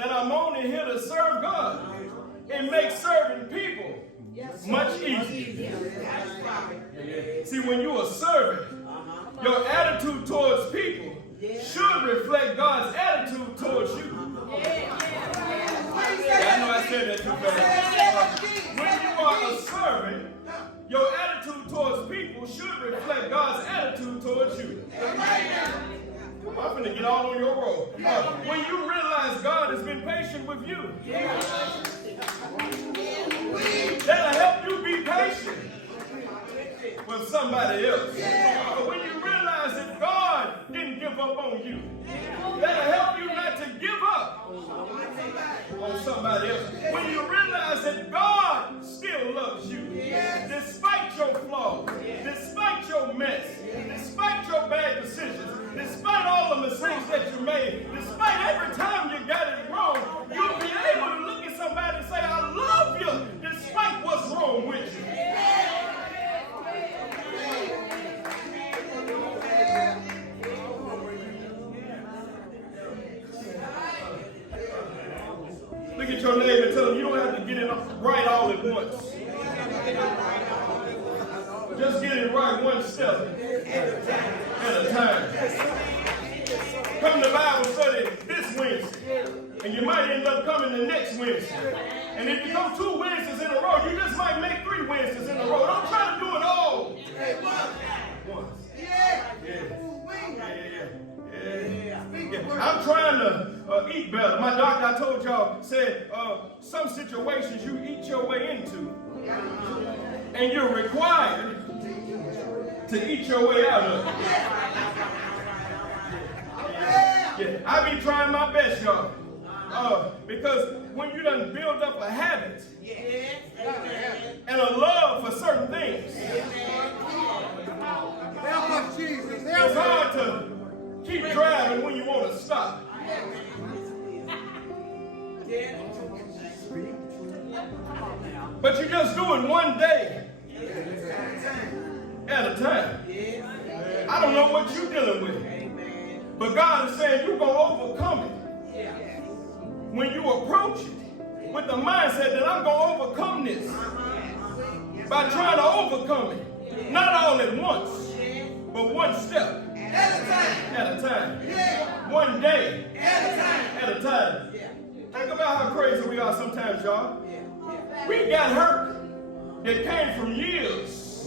that I'm only here to serve God. It makes serving people much easier. See, when you're a servant, your attitude towards people should reflect God's attitude towards you. I know I said that too fast. When you are a servant, your attitude towards people should reflect God's attitude towards you. I'm going to get all on your roll. When you realize God has been patient with you, that'll help you be patient with somebody else. When you realize that God didn't give up on you, that'll help you not to give up on somebody else. When you realize that God still loves you, despite your flaws, despite your mess, despite your bad decisions, despite all the mistakes that you made, despite every time you got it wrong, you'll be able to look at somebody and say, I love you, despite what's wrong with you. Look at your neighbor and tell them you don't have to get it right all at once. Just get it right one step at a time. Come to Bible study this Wednesday, and you might end up coming the next Wednesday. And if you come 2 Wednesdays in a row, you just might make 3 Wednesdays in a row. Don't try to do it all once. I'm trying to eat better. My doctor, I told y'all, said some situations you eat your way into, and you're required to eat your way out of it. I be trying my best, y'all. Because when you done build up a habit and a love for certain things, it's hard to keep driving when you want to stop. But you just do it one day at a time. I don't know what you're dealing with, but God is saying you're going to overcome it when you approach it with the mindset that I'm going to overcome this by trying to overcome it, not all at once, but one step at a time, one day at a time. Think about how crazy we are sometimes, y'all. We got hurt that came from years,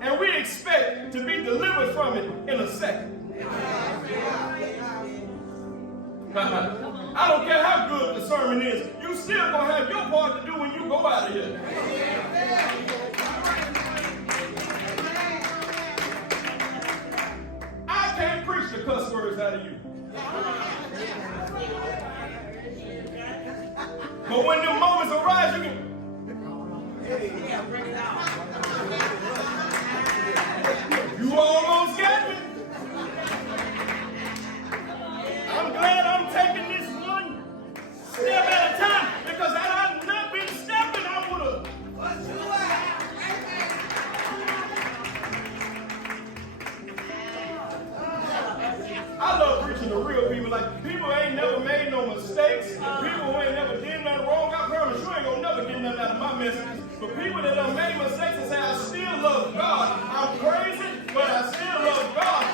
and we expect to be delivered from it in a second. I don't care how good the sermon is, you still gonna have your part to do when you go out of here. I can't preach the cuss words out of you. But when them moments arise, you can. You almost got me. I'm glad I'm taking this one step at a time, because had I not been stepping, I would have. I love preaching to real people. Like, people who ain't never made no mistakes. People who ain't never did nothing wrong. I promise you ain't gonna never get nothing out of my message. But people that done made mistakes and say, I still love God. I'm crazy, but I still love God.